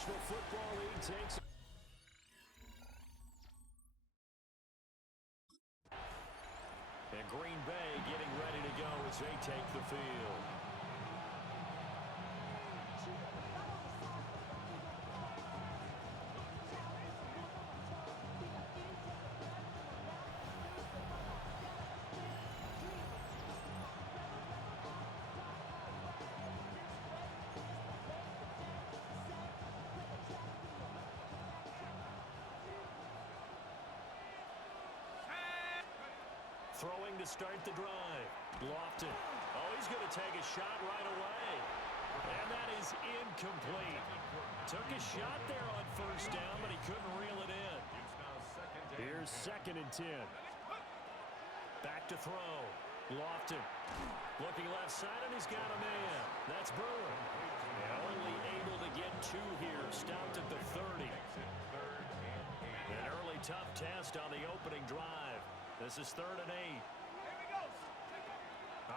National Football League takes and Green Bay getting ready to go as they take the field. Throwing to start the drive. Lofton. Oh, he's going to take a shot right away. And that is incomplete. Took a shot there on first down, but he couldn't reel it in. Here's 2nd and 10. Back to throw. Lofton. Looking left side, and he's got a man. That's Brewer. Only able to get 2 here. Stopped at the 30. An early tough test on the opening drive. This is 3rd and 8.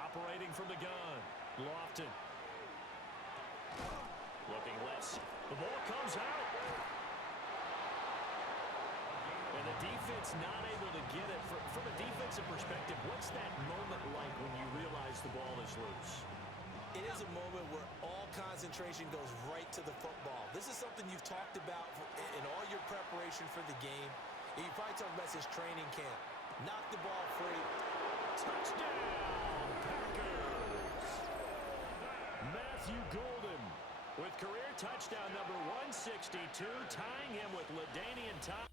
Operating from the gun. Lofton. Looking left. The ball comes out. And the defense not able to get it. From a defensive perspective, what's that moment like when you realize the ball is loose? It is a moment where all concentration goes right to the football. This is something you've talked about in all your preparation for the game. You probably talked about since training camp. Knock the ball free. Touchdown, Packers! Matthew Golden with career touchdown number 162, tying him with LaDainian Thomas.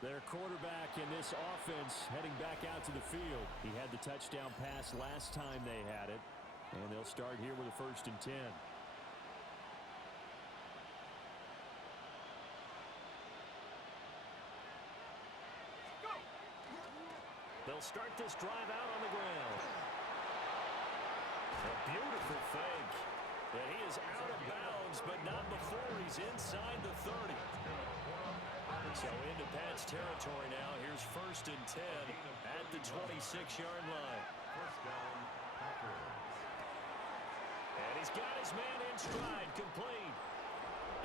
Their quarterback in this offense heading back out to the field. He had the touchdown pass last time they had it. And they'll start here with a 1st and 10. They'll start this drive out on the ground. A beautiful fake. And he is out of bounds, but not before he's inside the 30. So into Pat's territory now. Here's 1st and 10 at the 26-yard line. And he's got his man in stride, complete.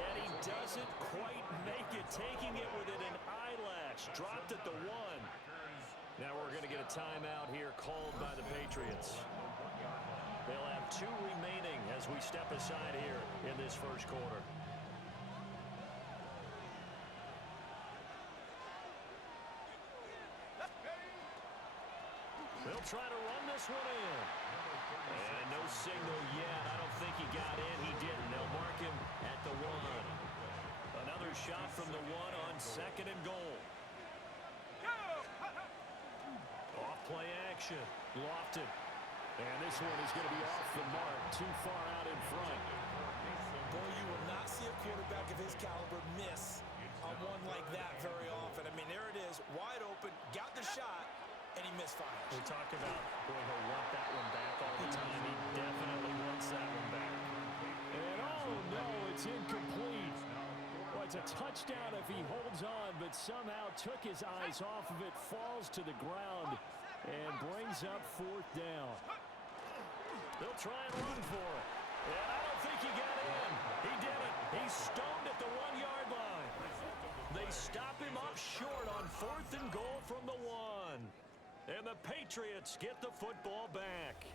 And he doesn't quite make it, taking it within an eyelash. Dropped at the 1. Now we're going to get a timeout here called by the Patriots. They'll have 2 remaining as we step aside here in this first quarter. They'll try to run this one in. And no signal yet. I don't think he got in. He didn't. They'll mark him at the 1. Another shot from the 1 on 2nd and goal. Play action. Lofton. And this one is going to be off the mark. Too far out in front. Boy, you will not see a quarterback of his caliber miss on one like that very often. I mean, there it is. Wide open. Got the shot. And he misfires. We talk about, boy, he'll want that one back all the time. He definitely wants that one back. And oh, no, it's incomplete. Well, it's a touchdown if he holds on, but somehow took his eyes off of it, falls to the ground, and brings up 4th down. They'll try and run for it. And I don't think he got in. He didn't. He's stoned at the 1-yard line. They stop him up short on 4th and goal from the 1. And the Patriots get the football back.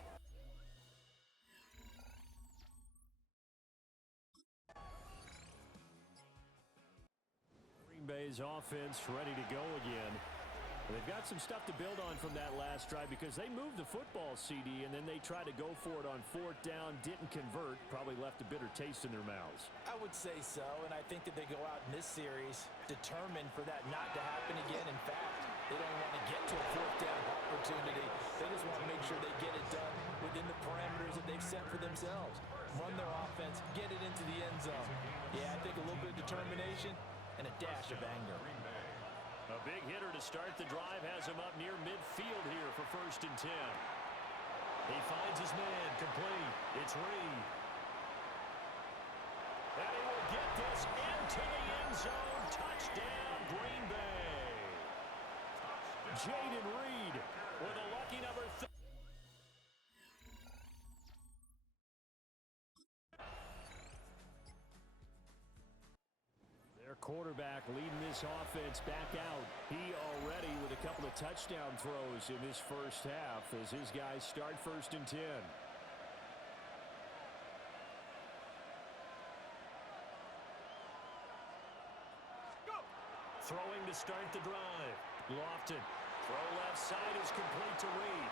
Green Bay's offense ready to go again. They've got some stuff to build on from that last drive because they moved the football, CD, and then they tried to go for it on 4th down, didn't convert, probably left a bitter taste in their mouths. I would say so, and I think that they go out in this series determined for that not to happen again. In fact, they don't want to get to a 4th down opportunity. They just want to make sure they get it done within the parameters that they've set for themselves. Run their offense, get it into the end zone. Yeah, I think a little bit of determination and a dash of anger. A big hitter to start the drive has him up near midfield here for 1st and 10. He finds his man, complete. It's Reed. And he will get this into the end zone. Touchdown, Green Bay. Jaden Reed with a lucky number 30. quarterback leading this offense back out. He already with a couple of touchdown throws in this first half as his guys start 1st and 10. Throwing to start the drive. Lofton. Throw left side is complete to Reed.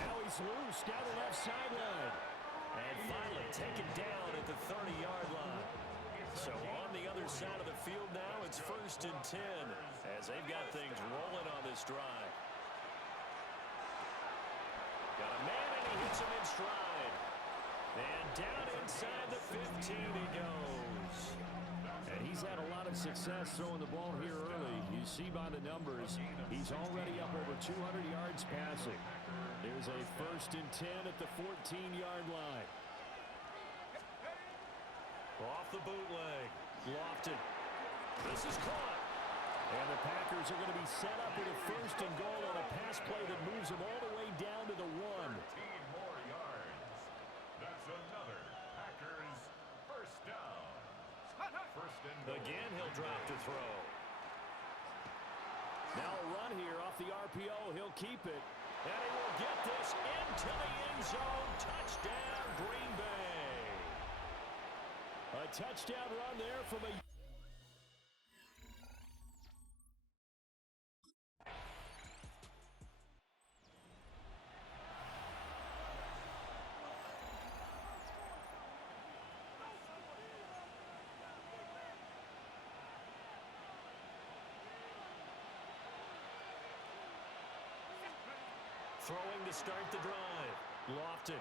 Now he's loose down the left sideline. And finally taken down at the 30-yard line. So on the other side of the field now, it's 1st and 10 as they've got things rolling on this drive. Got a man and he hits him in stride. And down inside the 15 he goes. And he's had a lot of success throwing the ball here early. You see by the numbers, he's already up over 200 yards passing. There's a 1st and 10 at the 14-yard line. Off the bootleg. Lofton. This is caught. And the Packers are going to be set up with a 1st and goal on a pass play that moves them all the way down to the 1. 13 more yards. That's another Packers first down. First and goal. Again, he'll drop to throw. Now a run here off the RPO. He'll keep it. And he will get this into the end zone. Touchdown, Green Bay. A touchdown run there from a... Throwing to start the drive. Lofton.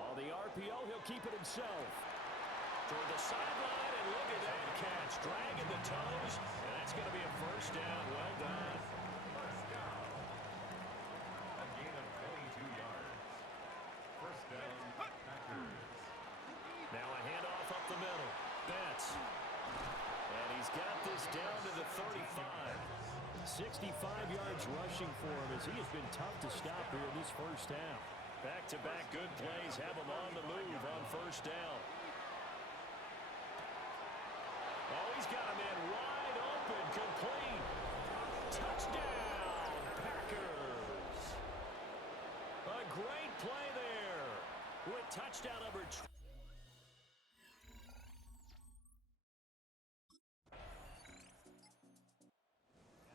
On the RPO, he'll keep it himself. Toward the sideline, and look at that catch. Dragging the toes, and that's going to be a first down. Well done. First down. A gain of 22 yards. First down, Packers. Now a handoff up the middle. Betts. And he's got this down to the 35. 65 yards rushing for him as he has been tough to stop here in this first half. Back-to-back good plays have him on the move on first down. Oh, he's got a man wide open, complete. Touchdown, Packers. A great play there with touchdown number 2.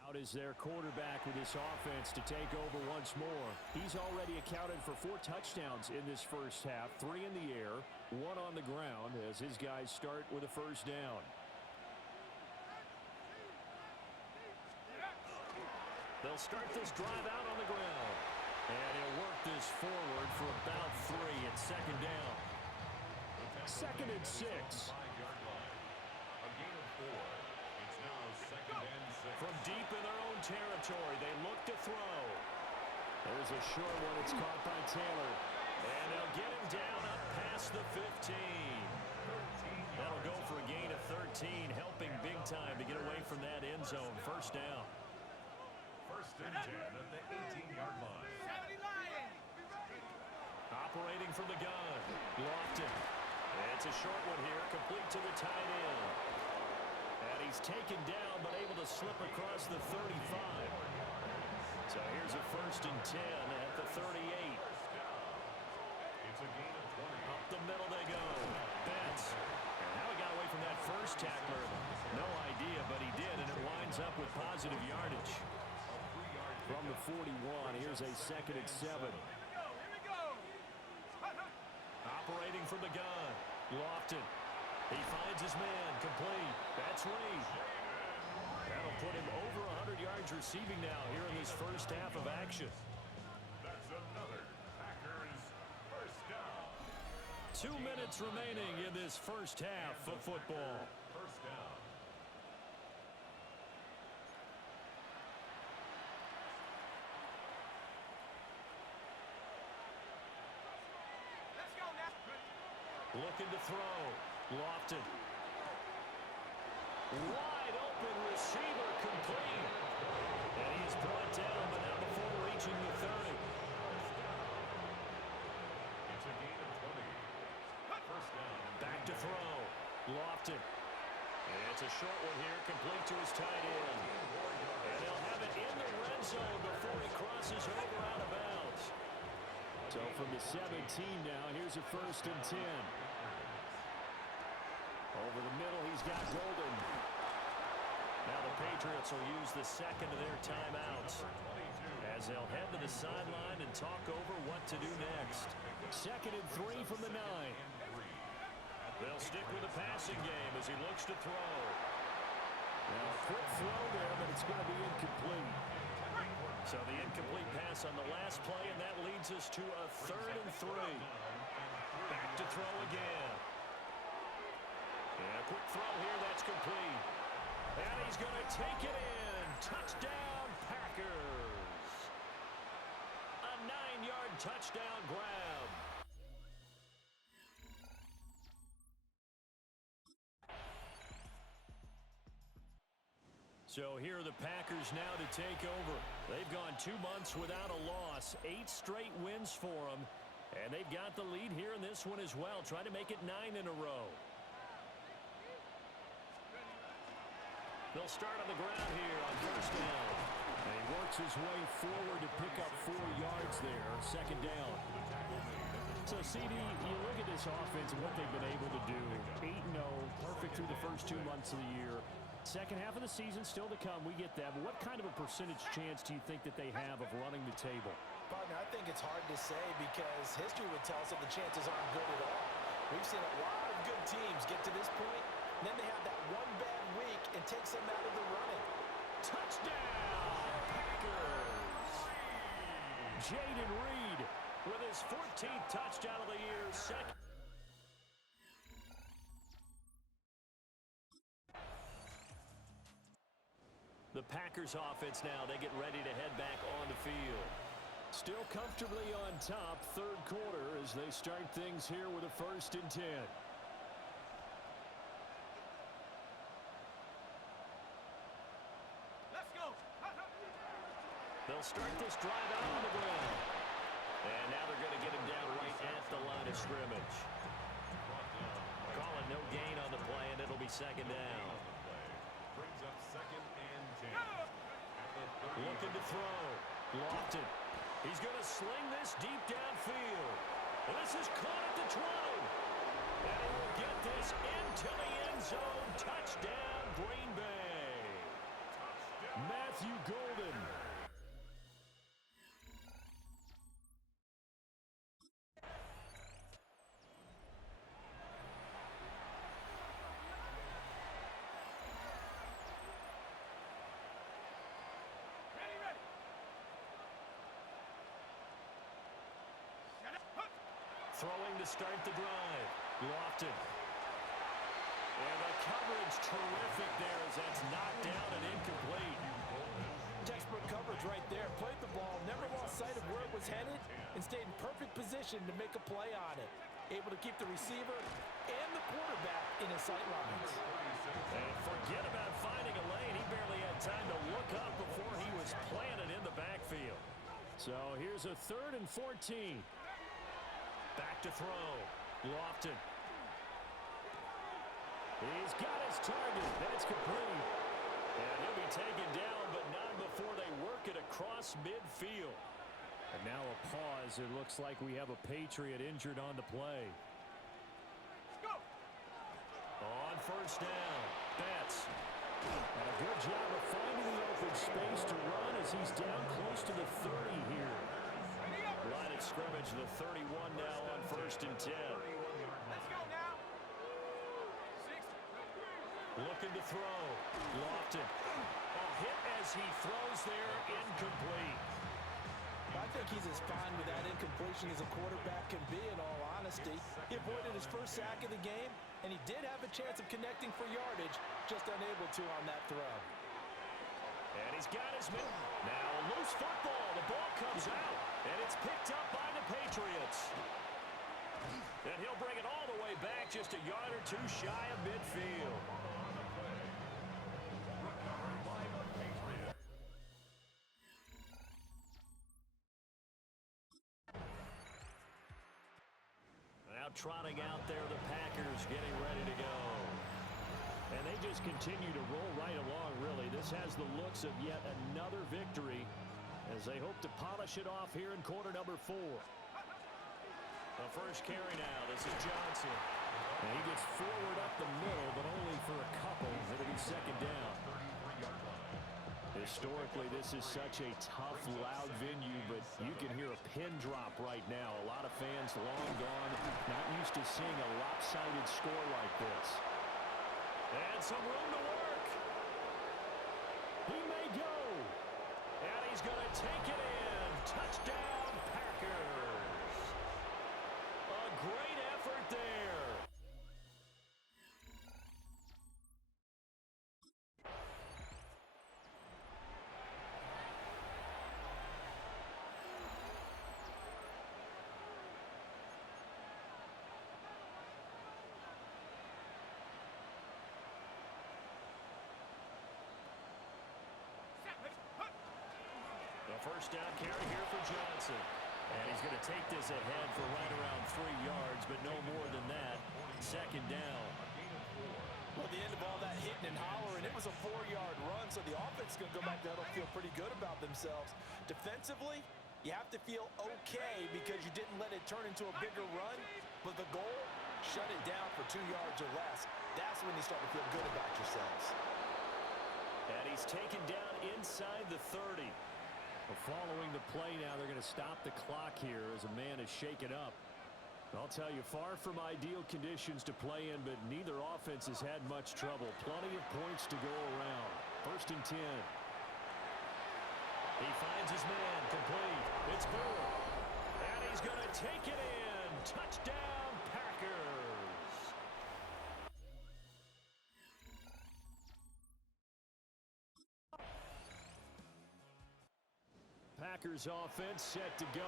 Out is their quarterback with this offense to take over once more. He's already accounted for 4 touchdowns in this first half, 3 in the air, 1 on the ground as his guys start with a first down. They'll start this drive out on the ground. And he'll work this forward for about 3 at second down. Second and 6. 5-yard line. A gain of 4. It's now second and 6. From deep in their own territory, they look to throw. There's a short one. It's caught by Taylor. And they'll get him down up past the 15. That'll go for a gain of 13, helping big time to get away from that end zone. First down. First and 10 at the 18-yard line. Operating from the gun. Lofton. It's a short one here, complete to the tight end. And he's taken down, but able to slip across the 35. So here's a first and 10 at the 38. It's a gain of 20. Up the middle they go. Betts. And now he got away from that first tackler. No idea, but he did, and it winds up with positive yardage. From the 41, here's a second and 7. Operating from the gun. Lofton. He finds his man. Complete. That's Reed. That'll put him over 100 yards receiving now here in this first half of action. That's another Packers first down. 2 minutes remaining in this first half of football. First down. Looking to throw. Lofton. Wide open receiver, complete. And he is brought down, but not before reaching the 30. It's a gain of 20. First down. Back to throw. Lofton. It's a short one here, complete to his tight end. And they'll have it in the red zone before he crosses over out of bounds. So from the 17 now, here's a 1st and 10. Over the middle, he's got Golden. Now the Patriots will use the second of their timeouts as they'll head to the sideline and talk over what to do next. 2nd and 3 from the 9. They'll stick with the passing game as he looks to throw. Now a quick throw there, but it's going to be incomplete. So the incomplete pass on the last play, and that leads us to a 3rd and 3. Back to throw again. And a quick throw here, that's complete. And he's going to take it in. Touchdown, Packers. A 9-yard touchdown grab. So here are the Packers now to take over. They've gone 2 months without a loss, 8 straight wins for them, and they've got the lead here in this one as well, trying to make it 9 in a row. They'll start on the ground here on 1st down. And he works his way forward to pick up 4 yards there, 2nd down. So, CD, you look at this offense and what they've been able to do. 8-0, perfect through the first 2 months of the year. Second half of the season still to come. We get that. But what kind of a percentage chance do you think that they have of running the table? Partner, I think it's hard to say because history would tell us that the chances aren't good at all. We've seen a lot of good teams get to this point, and then they have that one bad week and takes them out of the running. Touchdown, Packers! Jaden Reed with his 14th touchdown of the year, 2nd. The Packers offense now, they get ready to head back on the field. Still comfortably on top, 3rd quarter as they start things here with a 1st and 10. Let's go. They'll start this drive out on the ground. And now they're going to get him down right at the line of scrimmage. Calling no gain on the play, and it'll be 2nd down. Brings up 2nd and 10. Looking to throw. Lofton. He's going to sling this deep downfield. And this is caught at the 20. And he will get this into the end zone. Touchdown, Green Bay. Matthew Golden. Throwing to start the drive. Lofton. And the coverage terrific there as that's knocked down and incomplete. Textbook coverage right there. Played the ball, never lost sight of where it was headed, and stayed in perfect position to make a play on it. Able to keep the receiver and the quarterback in his sight lines. And forget about finding a lane. He barely had time to look up before he was planted in the backfield. So here's a 3rd and 14. Back to throw. Lofton. He's got his target. That's complete. And he'll be taken down, but not before they work it across midfield. And now a pause. It looks like we have a Patriot injured on the play. Go. On 1st down. Betts. And a good job of finding the open space to run as he's down close to the 30 here. Line at scrimmage, the 31 now on 1st and 10. Let's go now. 6. Looking to throw. Lofton. A hit as he throws there, incomplete. I think he's as fine with that incompletion as a quarterback can be, in all honesty. He avoided his first sack of the game, and he did have a chance of connecting for yardage, just unable to on that throw. And he's got his man. Now a loose football. The ball comes out, and it's picked up by the Patriots. And he'll bring it all the way back, just a yard or 2 shy of midfield. Now trotting out there, the Packers getting ready to go. And they just continue to roll right along, really. This has the looks of yet another victory as they hope to polish it off here in quarter number 4. The first carry now. This is Johnson. And he gets forward up the middle, but only for a couple. It'll be second down. Historically, this is such a tough, loud venue, but you can hear a pin drop right now. A lot of fans long gone, not used to seeing a lopsided score like this. And some room to work. He may go. And he's going to take it in. Touchdown, Packers. A great effort there. First down carry here for Johnson. And he's going to take this ahead for right around 3 yards, but no more than that. Second down. Well, the end of all that hitting and hollering, it was a 4-yard run, so the offense is going to go back there and feel pretty good about themselves. Defensively, you have to feel okay because you didn't let it turn into a bigger run, but the goal, shut it down for 2 yards or less. That's when you start to feel good about yourselves. And he's taken down inside the 30. Well, following the play now, they're going to stop the clock here as a man is shaken up. I'll tell you, far from ideal conditions to play in, but neither offense has had much trouble. Plenty of points to go around. First and 10. He finds his man, complete. It's Moore. And he's going to take it in. Touchdown, Packers. Packers offense set to go.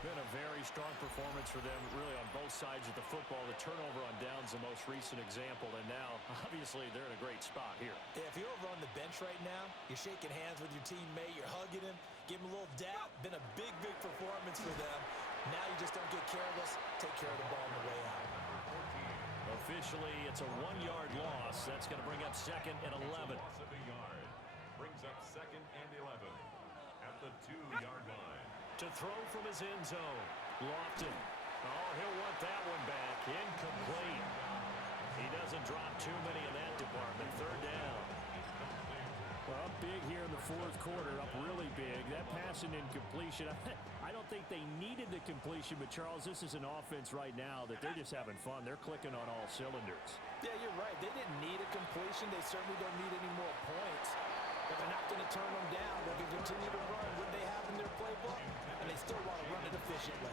Been a very strong performance for them, really, on both sides of the football. The turnover on downs, the most recent example, and now, obviously, they're in a great spot here. Yeah, if you're over on the bench right now, you're shaking hands with your teammate, you're hugging him, give him a little dap. Been a big, big performance for them. Now you just don't get careless. Take care of the ball on the way out. Officially, it's a 1-yard loss. That's going to bring up second and 11. Loss of a yard. Brings up second and 11 at the 2-yard line. To throw from his end zone. Lofton. Oh, he'll want that one back. Incomplete. He doesn't drop too many in that department. Third down. Well, up big here in the fourth quarter. Up really big. That pass and incompletion. I don't think they needed the completion, but, Charles, this is an offense right now that they're just having fun. They're clicking on all cylinders. Yeah, you're right. They didn't need a completion. They certainly don't need any more points. But they're not going to turn them down. They can continue to run what they have in their playbook, and they still want to run it efficiently.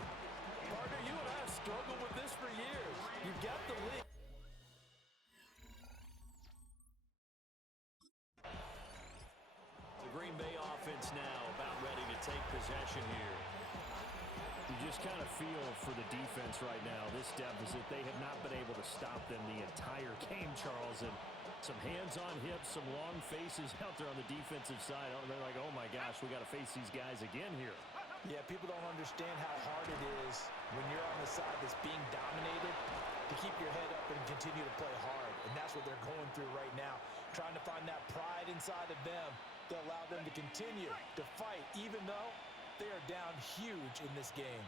Partner, you and I have struggled with this for years. You've got the lead. The Green Bay offense now about ready to take possession here. You just kind of feel for the defense right now, this deficit. They have not been able to stop them the entire game, Charles, and some hands on hips, some long faces out there on the defensive side. They're like, oh, my gosh, we got to face these guys again here. Yeah, people don't understand how hard it is when you're on the side that's being dominated to keep your head up and continue to play hard. And that's what they're going through right now, trying to find that pride inside of them to allow them to continue to fight, even though they are down huge in this game.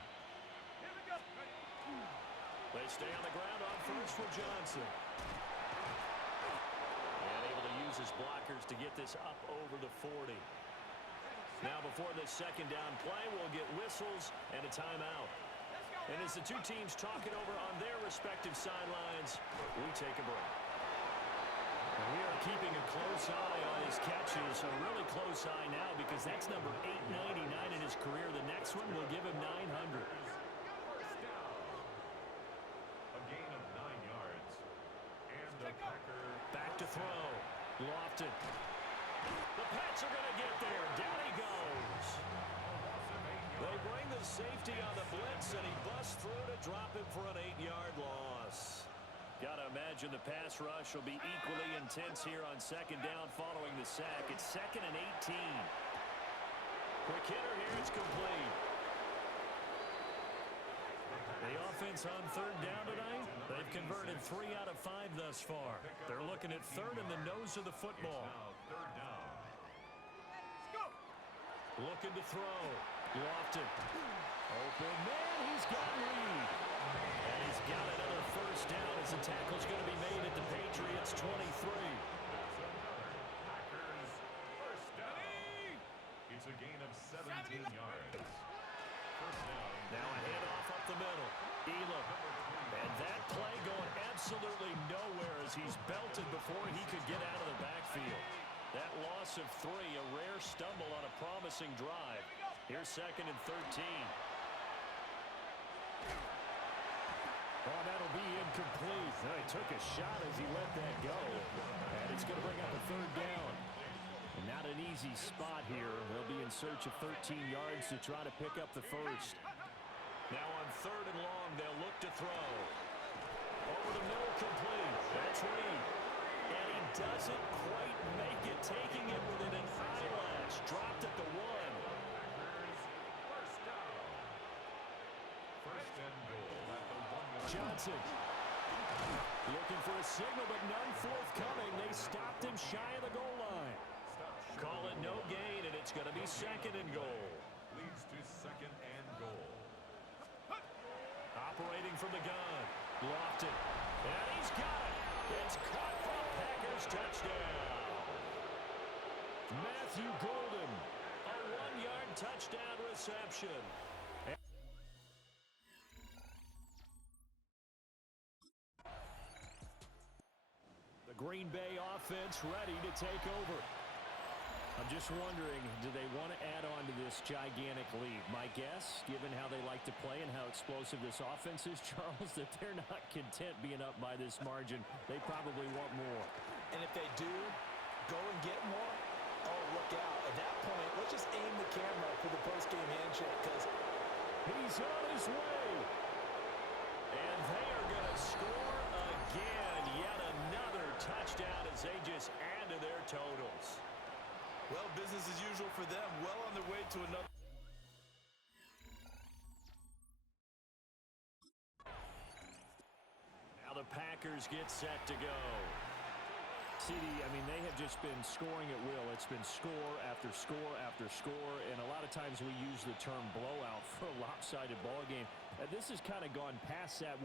They stay on the ground on first for Johnson. And able to use his blockers to get this up over the 40. Now before this second down play, we'll get whistles and a timeout. And as the two teams talking over on their respective sidelines, we take a break. And we are keeping a close eye on his catches, a really close eye now because that's number 899 in his career. The next one will give him 900. A gain of 9 yards. And the Packer back to throw. Lofton. The Pats are going to get there. Down he goes. They bring the safety on the blitz, and he busts through to drop him for an 8-yard loss. Got to imagine the pass rush will be equally intense here on second down following the sack. It's second and 18. Quick hitter here. It's complete. The offense points on third down tonight. They've converted 3 out of 5 thus far. They're looking at third in the nose of the football. Third down. Looking to throw. Lofton. Open man. He's got Reed. And he's got another first down as the tackle's going to be made at the Patriots 23. Packers first down. It's a gain of 17 yards. First down. Now a handoff up the middle. Elam. And that play going absolutely nowhere as he's belted before he could get out of the backfield. That loss of 3, a rare stumble on a promising drive. Here's 2nd and 13. Oh, that'll be incomplete. He took a shot as he let that go. And it's going to bring up a 3rd down. And not an easy spot here. They'll be in search of 13 yards to try to pick up the first. Now on 3rd and long, they'll look to throw. Over the middle, complete. That's Reed. And he doesn't quite make it, taking it within an eyelash. Dropped at the 1. First down. First and goal at the 1 yard. Johnson. Looking for a signal, but none forthcoming. They stopped him shy of the goal line. Call it no gain, and it's going to be 2nd and goal. Leads to 2nd and goal. Operating from the gun. Lofton. And he's got it. It's caught for a Packers touchdown. Matthew Golden. A 1-yard touchdown reception. The Green Bay offense ready to take over. I'm just wondering, do they want to add on to this gigantic lead? My guess, given how they like to play and how explosive this offense is, Charles, that they're not content being up by this margin. They probably want more. And if they do go and get more, oh, look out. At that point, let's just aim the camera for the post-game handshake because he's on his way. And they are going to score again. Yet another touchdown as they just add to their totals. well, business as usual for them. Well on their way to another. Now the Packers get set to go. CD, I mean, they have just been scoring at will. It's been score after score after score, and a lot of times we use the term blowout for a lopsided ball game. This has kind of gone past that.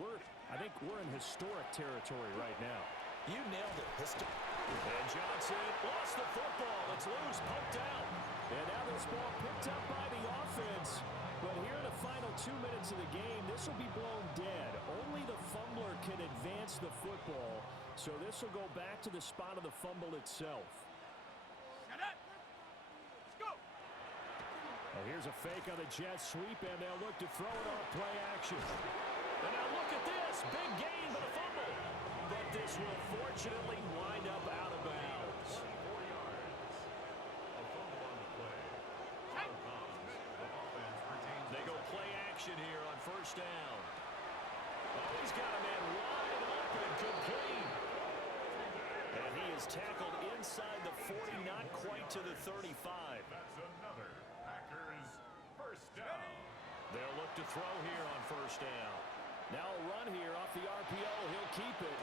I think we're in historic territory right now. You nailed it. And Johnson lost the football. It's loose, poked out. And now this ball picked up by the offense. But here in the final 2 minutes of the game, this will be blown dead. Only the fumbler can advance the football. So this will go back to the spot of the fumble itself. Well, here's a fake on the jet sweep, and they'll look to throw it off play action. And now look at this. Big gain, but a fumble. But this will fortunately wind up out of bounds. 4 yards. A fumble on the play. Out of bounds. The offense retains. They go play action here on first down. Oh, he's got a man wide open, complete. And he is tackled inside the 40, not quite to the 35. That's another Packers first down. They'll look to throw here on first down. Now a run here off the RPO. He'll keep it.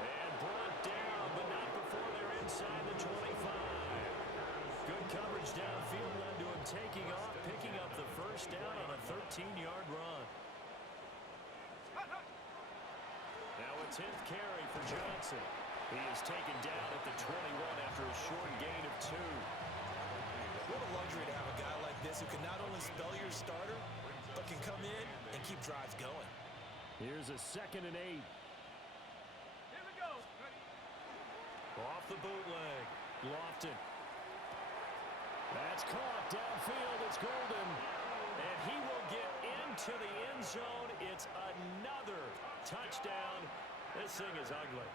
And brought down, but not before they're inside the 25. Good coverage downfield led to him taking off, picking up the first down on a 13-yard run. Now a 10th carry for Johnson. He is taken down at the 21 after a short gain of 2. What a luxury to have a guy like this who can not only spell your starter, but can come in and keep drives going. Here's a 2nd and 8. Here we go. Off the bootleg. Lofton. That's caught downfield. It's Golden. And he will get into the end zone. It's another touchdown. This thing is ugly.